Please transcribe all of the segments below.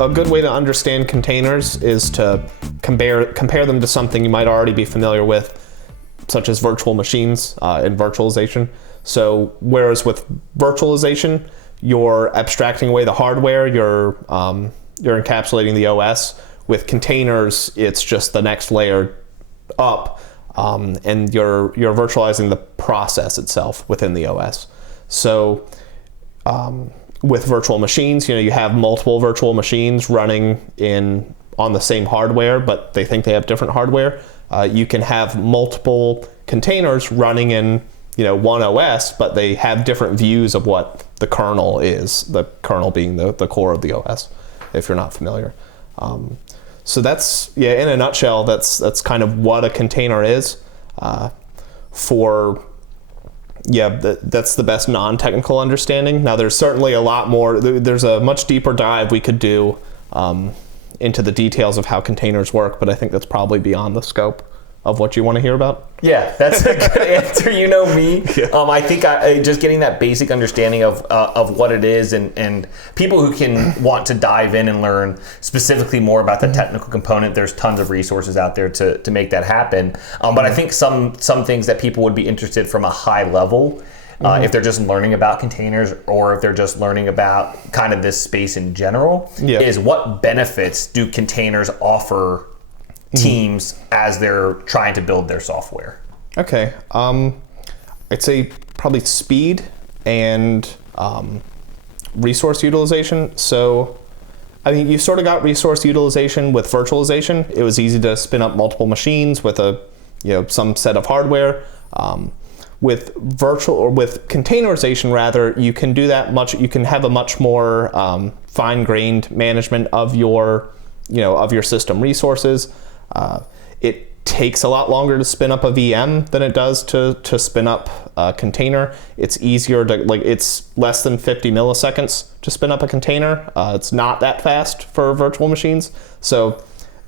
a good way to understand containers is to compare them to something you might already be familiar with, such as virtual machines and virtualization. So whereas with virtualization, you're abstracting away the hardware, you're encapsulating the OS. With containers, it's just the next layer up, and you're virtualizing the process itself within the OS. So with virtual machines, you have multiple virtual machines running on the same hardware, but they think they have different hardware. You can have multiple containers running in one OS, but they have different views of what the kernel is, the kernel being the core of the OS, if you're not familiar. So that's, in a nutshell, that's kind of what a container is. That's the best non-technical understanding. Now there's certainly a lot more, there's a much deeper dive we could do into the details of how containers work, but I think that's probably beyond the scope of what you want to hear about. Yeah, that's a good answer. You know me. Yeah. I think just getting that basic understanding of what it is, and people who can want to dive in and learn specifically more about the technical component, there's tons of resources out there to make that happen. But I think some things that people would be interested from a high level, if they're just learning about containers or if they're just learning about kind of this space in general, is what benefits do containers offer teams as they're trying to build their software? Okay. I'd say probably speed and resource utilization. So I mean, you've sort of got resource utilization with virtualization. It was easy to spin up multiple machines with some set of hardware. With containerization rather, you can do that you can have a much more fine-grained management of your system resources. It takes a lot longer to spin up a VM than it does to spin up a container. It's easier it's less than 50 milliseconds to spin up a container. It's not that fast for virtual machines. So,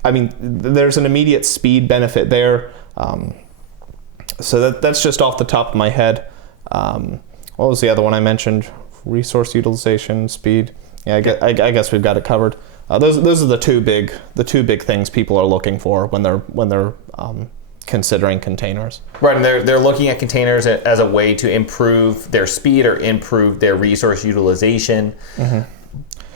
I mean, there's an immediate speed benefit there. So that's just off the top of my head. What was the other one I mentioned? Resource utilization, speed. Yeah, I guess we've got it covered. Those are the two big things people are looking for when they're considering containers. Right, and they're looking at containers as a way to improve their speed or improve their resource utilization.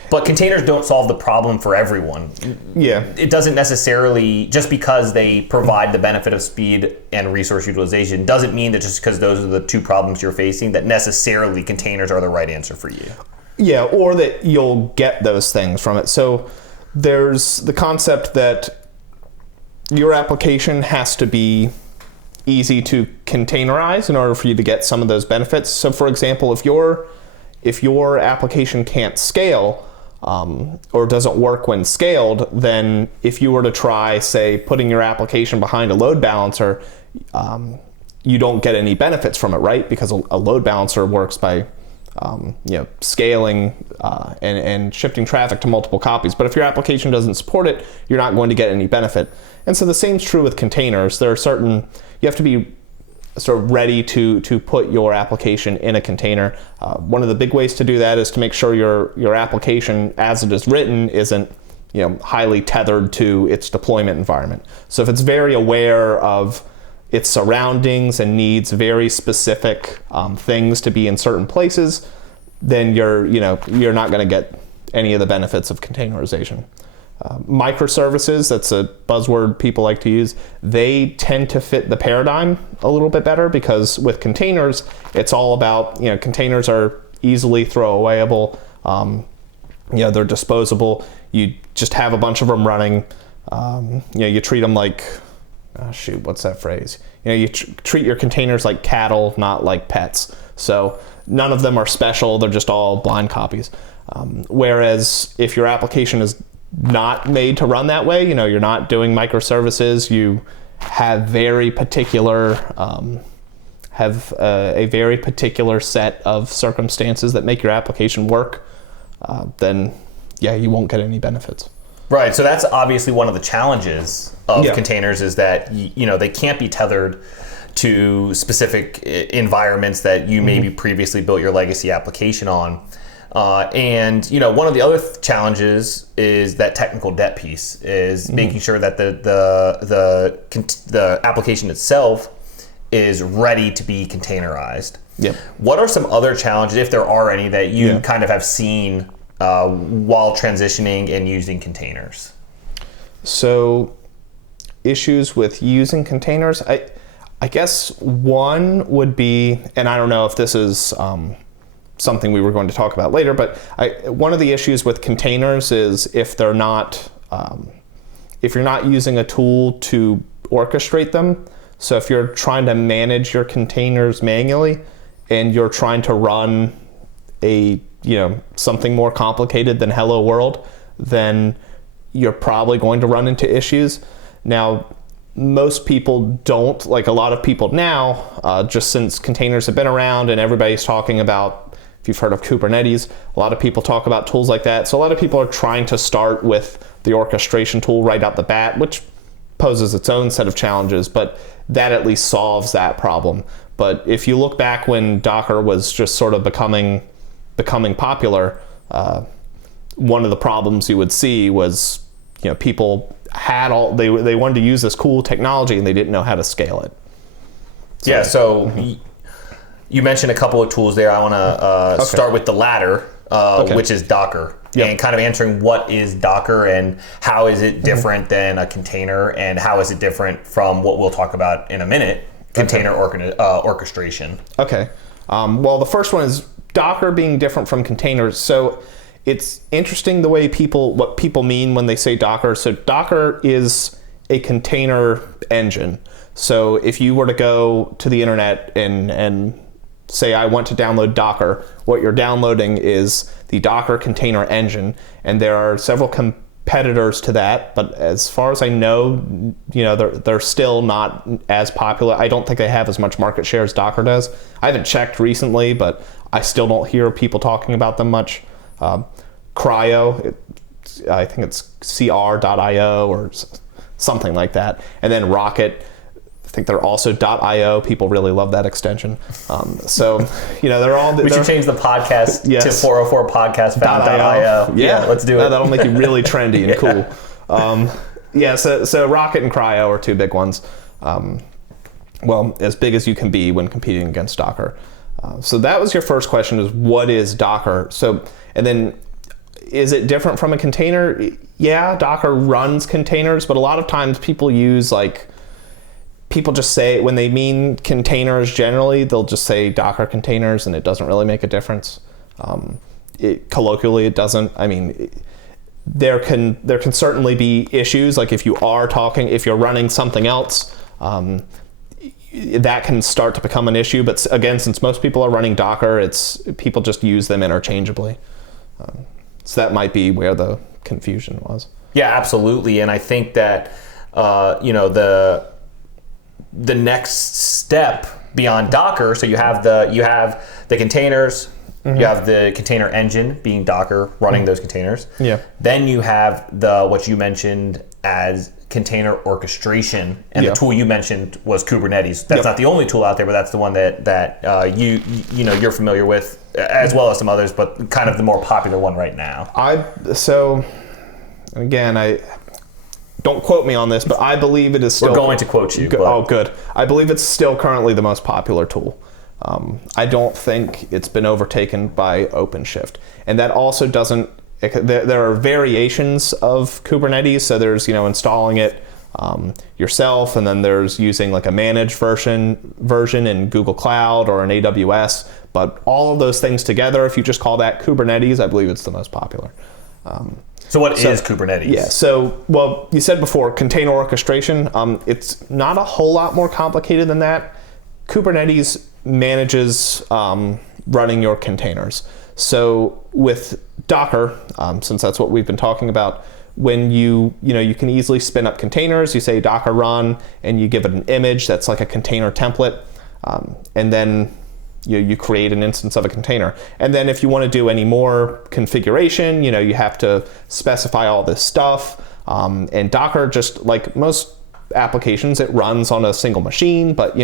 But containers don't solve the problem for everyone. Yeah. It doesn't necessarily, just because they provide the benefit of speed and resource utilization, doesn't mean that just because those are the two problems you're facing, that necessarily containers are the right answer for you. Yeah, or that you'll get those things from it. So there's the concept that your application has to be easy to containerize in order for you to get some of those benefits. So for example, if your application can't scale or doesn't work when scaled, then if you were to try, say, putting your application behind a load balancer, you don't get any benefits from it, right? Because a load balancer works by scaling and shifting traffic to multiple copies. But if your application doesn't support it, you're not going to get any benefit. And so the same is true with containers. You have to be sort of ready to put your application in a container. One of the big ways to do that is to make sure your application, as it is written, isn't highly tethered to its deployment environment. So if it's very aware of its surroundings and needs very specific things to be in certain places, then you're not going to get any of the benefits of containerization. Microservices, that's a buzzword people like to use, they tend to fit the paradigm a little bit better, because with containers, it's all about, containers are easily throwawayable, they're disposable. You just have a bunch of them running. You treat them like, what's that phrase? You treat your containers like cattle, not like pets. So none of them are special, they're just all blind copies. Whereas if your application is not made to run that way, you're not doing microservices, you have a very particular set of circumstances that make your application work, then you won't get any benefits. Right, so that's obviously one of the challenges of containers, is that they can't be tethered to specific environments that you maybe previously built your legacy application on. And one of the other challenges is that technical debt piece is making sure that the application itself is ready to be containerized. Yep. What are some other challenges, if there are any, that you kind of have seen while transitioning and using containers? So issues with using containers, I guess one would be, and I don't know if this is something we were going to talk about later, but one of the issues with containers is if you're not using a tool to orchestrate them. So if you're trying to manage your containers manually and you're trying to run something more complicated than Hello World, then you're probably going to run into issues. Now, most people don't, like a lot of people now, just since containers have been around and everybody's talking about, if you've heard of Kubernetes, a lot of people talk about tools like that. So a lot of people are trying to start with the orchestration tool right out the bat, which poses its own set of challenges, but that at least solves that problem. But if you look back when Docker was just sort of becoming popular, one of the problems you would see was, people had they wanted to use this cool technology and they didn't know how to scale it. So you mentioned a couple of tools there. I want to start with the latter, which is Docker. Yep. And kind of answering what is Docker and how is it different than a container and how is it different from what we'll talk about in a minute, container orchestration. Okay. Well, the first one is Docker being different from containers. So it's interesting the way what people mean when they say Docker. So Docker is a container engine. So if you were to go to the internet and say, I want to download Docker, what you're downloading is the Docker container engine. And there are several competitors to that, but as far as I know, they're still not as popular. I don't think they have as much market share as Docker does. I haven't checked recently, but I still don't hear people talking about them much. Cryo, I think it's cr.io or something like that. And then Rocket, I think they're also .io. People really love that extension. They're all... We should change the podcast to 404 podcast found.io. Yeah, let's do it. That'll make you really trendy and cool. So Rocket and Cryo are two big ones. As big as you can be when competing against Docker. So that was your first question, is what is Docker? And then is it different from a container? Yeah, Docker runs containers, but a lot of times people just say, when they mean containers generally, they'll just say Docker containers and it doesn't really make a difference. Colloquially, it doesn't. I mean, there can certainly be issues, like if you're running something else, that can start to become an issue. But again, since most people are running Docker, people just use them interchangeably. So that might be where the confusion was. Yeah, absolutely. And I think that the next step beyond Docker, so you have the containers, you have the container engine being Docker running those containers. Yeah. Then you have what you mentioned as container orchestration, and the tool you mentioned was Kubernetes. That's not the only tool out there, but that's the one that you're familiar with, as well as some others, but kind of the more popular one right now. I don't quote me on this, but I believe it is still... We're going to quote you. Oh, good. I believe it's still currently the most popular tool. I don't think it's been overtaken by OpenShift. And that also doesn't... There are variations of Kubernetes, so there's, installing it yourself, and then there's using like a managed version in Google Cloud or in AWS. But all of those things together, if you just call that Kubernetes, I believe it's the most popular. So what is Kubernetes? Yeah, so, you said before, container orchestration. It's not a whole lot more complicated than that. Kubernetes manages running your containers. So with Docker, since that's what we've been talking about, when you can easily spin up containers, you say Docker run, and you give it an image that's like a container template, and then you create an instance of a container. And then if you want to do any more configuration, you have to specify all this stuff. And Docker, just like most applications, it runs on a single machine, but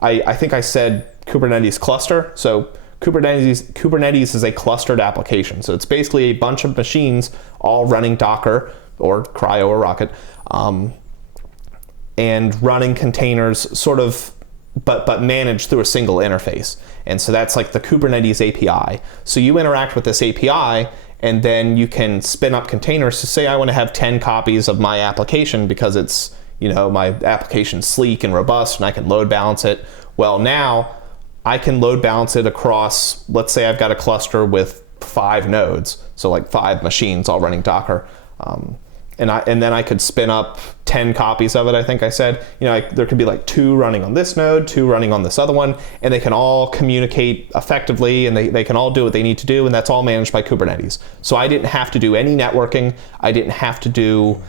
I think I said Kubernetes cluster. So Kubernetes is a clustered application. So it's basically a bunch of machines all running Docker or Cryo or Rocket, and running containers sort of, but managed through a single interface. And so that's like the Kubernetes API. So you interact with this API, and then you can spin up containers to say, I want to have 10 copies of my application because it's, my application's sleek and robust and I can load balance it. Well, now I can load balance it across, let's say I've got a cluster with 5 nodes. So like 5 machines all running Docker. And then I could spin up 10 copies of it, I think I said. There could be like 2 running on this node, 2 running on this other one, and they can all communicate effectively, and they can all do what they need to do, and that's all managed by Kubernetes. So I didn't have to do any networking. I didn't have to do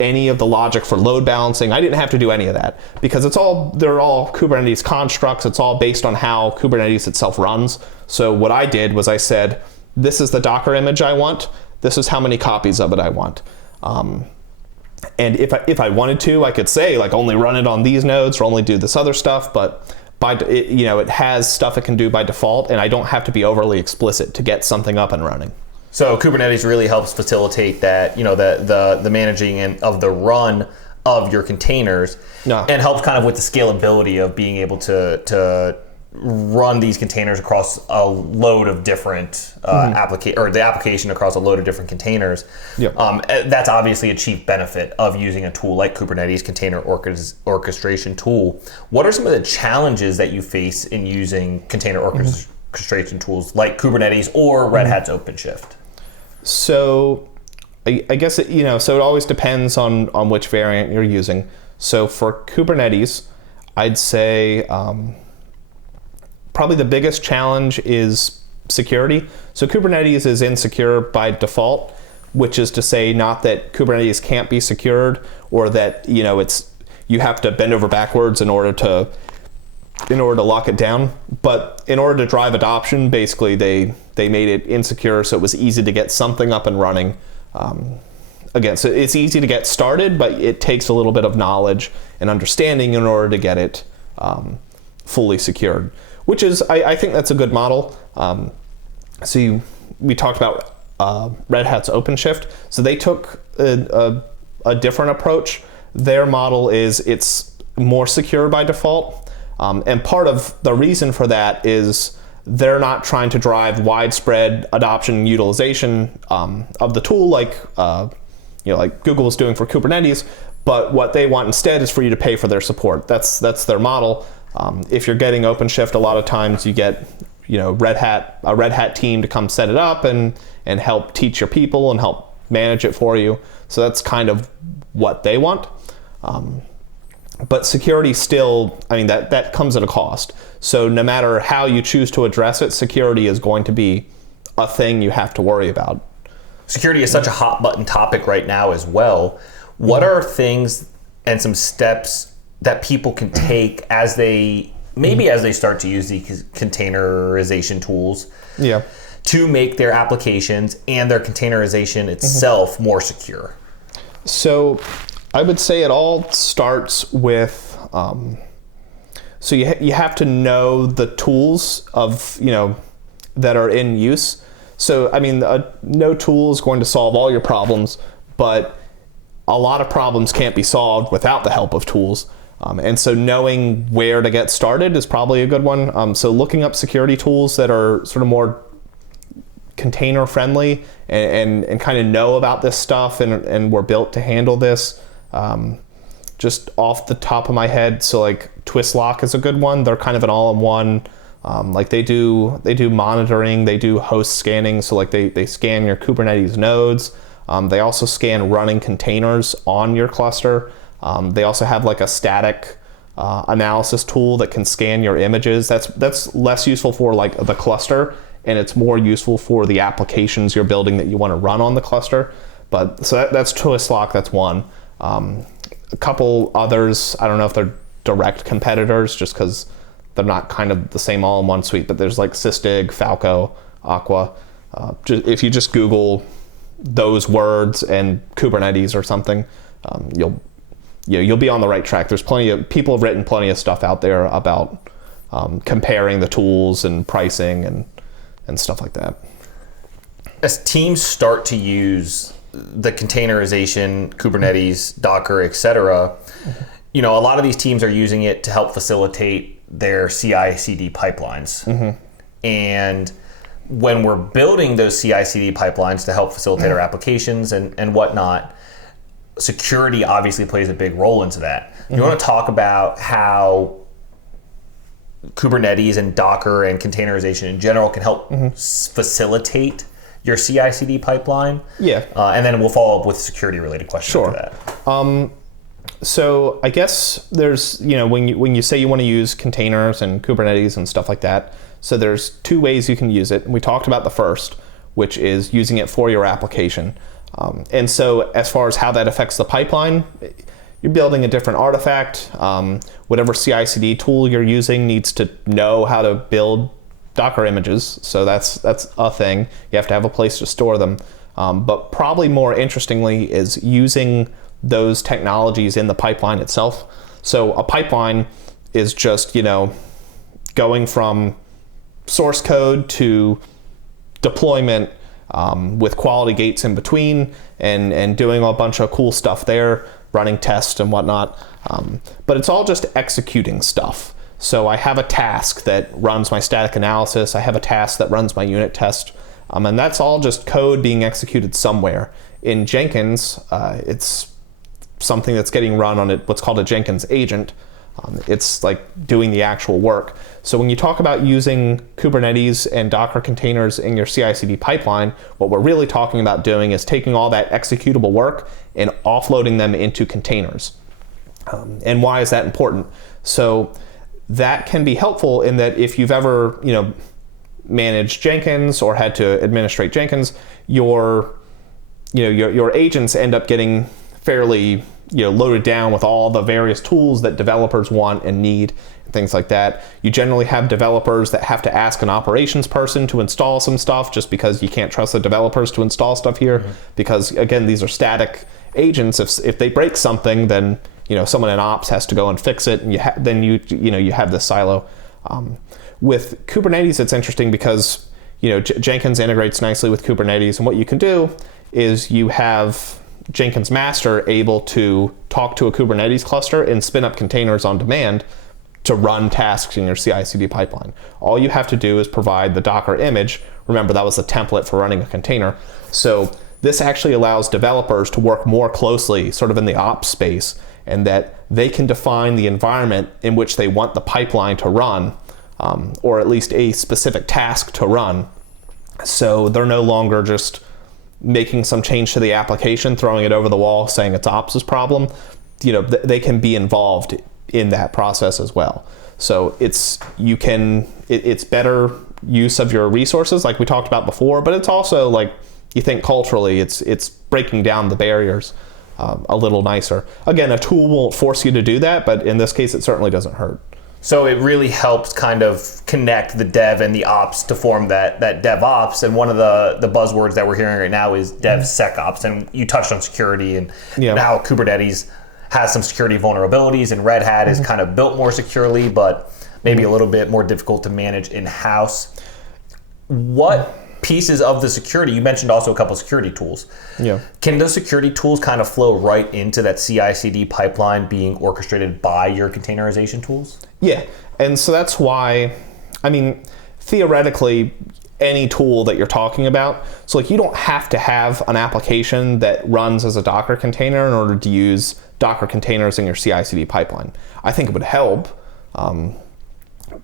any of the logic for load balancing. I didn't have to do any of that because they're all Kubernetes constructs. It's all based on how Kubernetes itself runs. So what I did was I said, this is the Docker image I want. This is how many copies of it I want. And if I wanted to, I could say like only run it on these nodes or only do this other stuff, but it has stuff it can do by default, and I don't have to be overly explicit to get something up and running. So Kubernetes really helps facilitate that, the managing of the run of your containers, and helps kind of with the scalability of being able to run these containers across a load of different the application across a load of different containers. Yep. That's obviously a chief benefit of using a tool like Kubernetes container orchestration tool. What are some of the challenges that you face in using container orchestration tools like Kubernetes or Red Hat's OpenShift? So I guess so it always depends on which variant you're using. So for Kubernetes, I'd say probably the biggest challenge is security. So Kubernetes is insecure by default, which is to say not that Kubernetes can't be secured or that you have to bend over backwards in order to lock it down. But in order to drive adoption, basically they made it insecure so it was easy to get something up and running. Again, so it's easy to get started, but it takes a little bit of knowledge and understanding in order to get it fully secured. Which is, I think that's a good model. We talked about Red Hat's OpenShift. So they took a different approach. Their model is it's more secure by default. And part of the reason for that is they're not trying to drive widespread adoption and utilization of the tool like Google is doing for Kubernetes. But what they want instead is for you to pay for their support. That's their model. If you're getting OpenShift, a lot of times you get, a Red Hat team to come set it up and help teach your people and help manage it for you. So that's kind of what they want. But security still, that comes at a cost. So no matter how you choose to address it, security is going to be a thing you have to worry about. Security is such a hot button topic right now as well. What are things and some steps that people can take as they start to use these containerization tools to make their applications and their containerization itself more secure? So I would say it all starts with, so you have to know the tools of, that are in use. So, no tool is going to solve all your problems, but a lot of problems can't be solved without the help of tools. And so knowing where to get started is probably a good one. So looking up security tools that are sort of more container friendly and kind of know about this stuff and were built to handle this. Just off the top of my head, so like Twistlock is a good one. They're kind of an all-in-one. They do monitoring, they do host scanning. So like they scan your Kubernetes nodes. They also scan running containers on your cluster. They also have like a static analysis tool that can scan your images. That's less useful for like the cluster, and it's more useful for the applications you're building that you want to run on the cluster. But so that's Twistlock. That's one. A couple others, I don't know if they're direct competitors, just because they're not kind of the same all-in-one suite. But there's like Sysdig, Falco, Aqua. If you just Google those words and Kubernetes or something, you'll be on the right track. There's plenty of people have written plenty of stuff out there about comparing the tools and pricing and stuff like that. As teams start to use the containerization, Kubernetes, Docker, etc., a lot of these teams are using it to help facilitate their CI/CD pipelines. And when we're building those CI/CD pipelines to help facilitate our applications and whatnot, security obviously plays a big role into that. You want to talk about how Kubernetes and Docker and containerization in general can help facilitate your CI/CD pipeline? Yeah. And then we'll follow up with security-related questions after that. So I guess there's, when you say you want to use containers and Kubernetes and stuff like that, so there's two ways you can use it. And we talked about the first, which is using it for your application. And so as far as how that affects the pipeline, you're building a different artifact. Whatever CI/CD tool you're using needs to know how to build Docker images, so that's a thing. You have to have a place to store them. But probably more interestingly is using those technologies in the pipeline itself. So a pipeline is just, going from source code to deployment with quality gates in between and doing a bunch of cool stuff there, running tests and whatnot. But it's all just executing stuff. So I have a task that runs my static analysis. I have a task that runs my unit test. And that's all just code being executed somewhere. In Jenkins, it's something that's getting run on what's called a Jenkins agent. It's like doing the actual work. So when you talk about using Kubernetes and Docker containers in your CI/CD pipeline, what we're really talking about doing is taking all that executable work and offloading them into containers. And why is that important? So that can be helpful in that if you've ever, managed Jenkins or had to administrate Jenkins, your agents end up getting fairly, loaded down with all the various tools that developers want and need, and things like that. You generally have developers that have to ask an operations person to install some stuff just because you can't trust the developers to install stuff here, because again, these are static agents. If they break something, then someone in ops has to go and fix it, and then you have this silo. With Kubernetes, it's interesting because Jenkins integrates nicely with Kubernetes, and what you can do is you have Jenkins master able to talk to a Kubernetes cluster and spin up containers on demand to run tasks in your CI/CD pipeline. All you have to do is provide the Docker image. Remember, that was the template for running a container. So this actually allows developers to work more closely sort of in the ops space, and that they can define the environment in which they want the pipeline to run, or at least a specific task to run. So they're no longer just making some change to the application, throwing it over the wall, saying it's ops' problem. They can be involved in that process as well. So it's better use of your resources, like we talked about before, but it's also, like, you think culturally, it's breaking down the barriers a little nicer. Again, a tool won't force you to do that, but in this case, it certainly doesn't hurt. So it really helps kind of connect the dev and the ops to form that DevOps. And one of the buzzwords that we're hearing right now is DevSecOps. And you touched on security and how Kubernetes has some security vulnerabilities, and Red Hat is kind of built more securely, but maybe a little bit more difficult to manage in-house. What pieces of the security, you mentioned also a couple of security tools. Yeah. Can those security tools kind of flow right into that CI/CD pipeline being orchestrated by your containerization tools? Yeah, and so that's why, theoretically, any tool that you're talking about, so like you don't have to have an application that runs as a Docker container in order to use Docker containers in your CI/CD pipeline. I think it would help,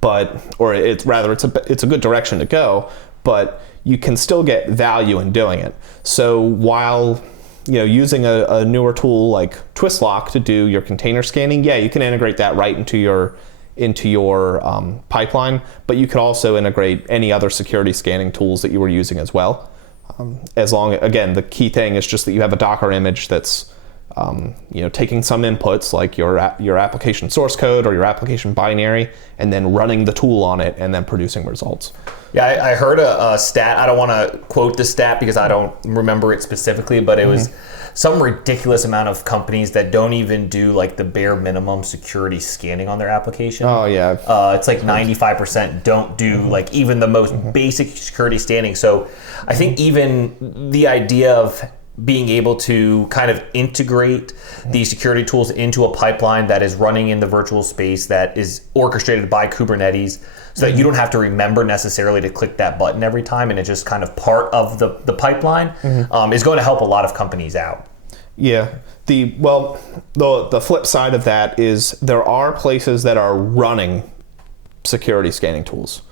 it's a good direction to go, but you can still get value in doing it. So while using a newer tool like Twistlock to do your container scanning, you can integrate that right into your pipeline, but you could also integrate any other security scanning tools that you were using as well. Again, the key thing is just that you have a Docker image that's taking some inputs like your application source code or your application binary, and then running the tool on it and then producing results. Yeah, I heard a stat. I don't want to quote the stat because I don't remember it specifically, but it was some ridiculous amount of companies that don't even do like the bare minimum security scanning on their application. Oh yeah. It's like 95% don't do like even the most basic security scanning. So I think even the idea of being able to kind of integrate these security tools into a pipeline that is running in the virtual space that is orchestrated by Kubernetes, so that you don't have to remember necessarily to click that button every time, and it's just kind of part of the pipeline, is going to help a lot of companies out. Yeah. The flip side of that is there are places that are running security scanning tools,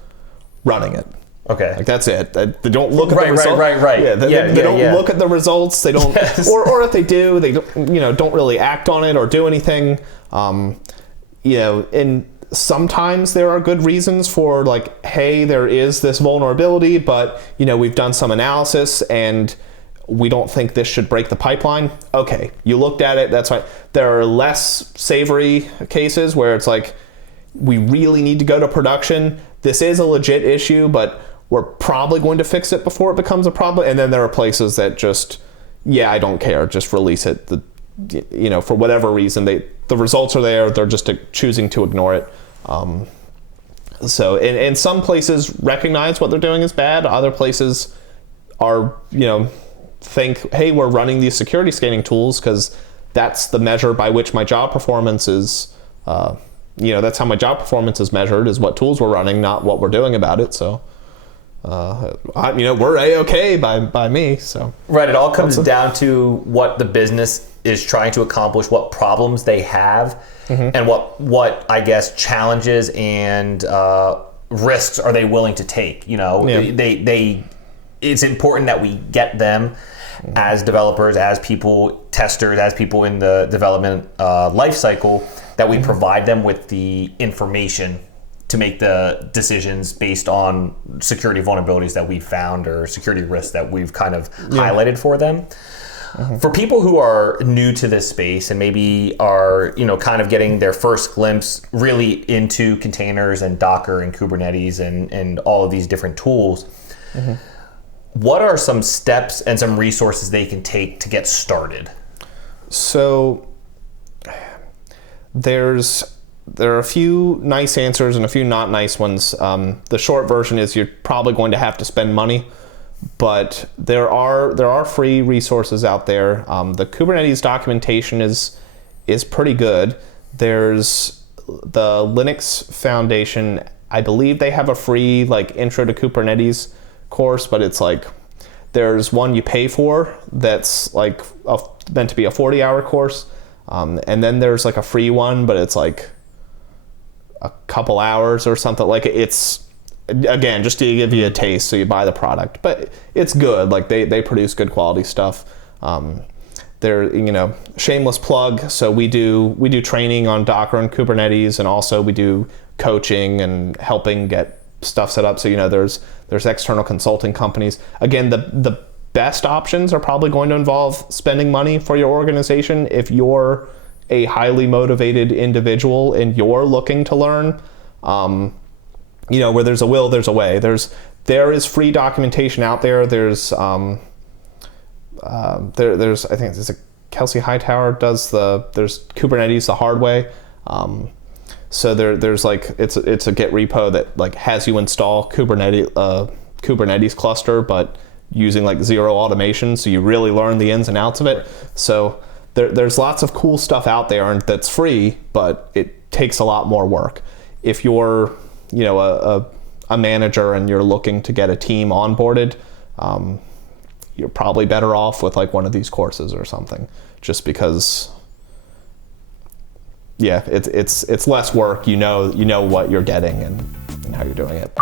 running it. Okay. Like that's it. They don't look at the results. Right. Yeah, they don't look at the results. They don't, or if they do, they don't really act on it or do anything. And sometimes there are good reasons for like, hey, there is this vulnerability, but we've done some analysis and we don't think this should break the pipeline. Okay, you looked at it. That's fine. There are less savory cases where it's like, we really need to go to production. This is a legit issue, but we're probably going to fix it before it becomes a problem. And then there are places that just, I don't care, just release it. For whatever reason, the results are there. They're just choosing to ignore it. So in some places recognize what they're doing is bad. Other places are, think, hey, we're running these security scanning tools because that's the measure by which my job performance is, that's how my job performance is measured, is what tools we're running, not what we're doing about it. So, we're A-okay by me. So right, it all comes down to what the business is trying to accomplish, what problems they have, and what I guess challenges and risks are they willing to take. It's important that we get them as developers, as people, testers, as people in the development life cycle, that we provide them with the information to make the decisions based on security vulnerabilities that we've found or security risks that we've kind of highlighted for them. For people who are new to this space and maybe are, kind of getting their first glimpse really into containers and Docker and Kubernetes and all of these different tools, what are some steps and some resources they can take to get started? So there are a few nice answers and a few not nice ones. The short version is you're probably going to have to spend money, but there are free resources out there. The Kubernetes documentation is pretty good. There's the Linux Foundation. I believe they have a free intro to Kubernetes course, but it's there's one you pay for that's meant to be a 40-hour course. And then there's a free one, but it's a couple hours or something. It's, again, just to give you a taste, so you buy the product. But it's good. They produce good quality stuff. They're, shameless plug. So we do training on Docker and Kubernetes, and also we do coaching and helping get stuff set up. So there's external consulting companies. Again, the best options are probably going to involve spending money for your organization. If you're a highly motivated individual and you're looking to learn, where there's a will, there's a way. There is free documentation out there. There's I think there's Kelsey Hightower there's Kubernetes the hard way. So there's it's a Git repo that has you install Kubernetes cluster, but using zero automation, so you really learn the ins and outs of it. So there's lots of cool stuff out there, and that's free, but it takes a lot more work. If you're a manager and you're looking to get a team onboarded, you're probably better off with one of these courses or something, just because it's less work. You know what you're getting and how you're doing it.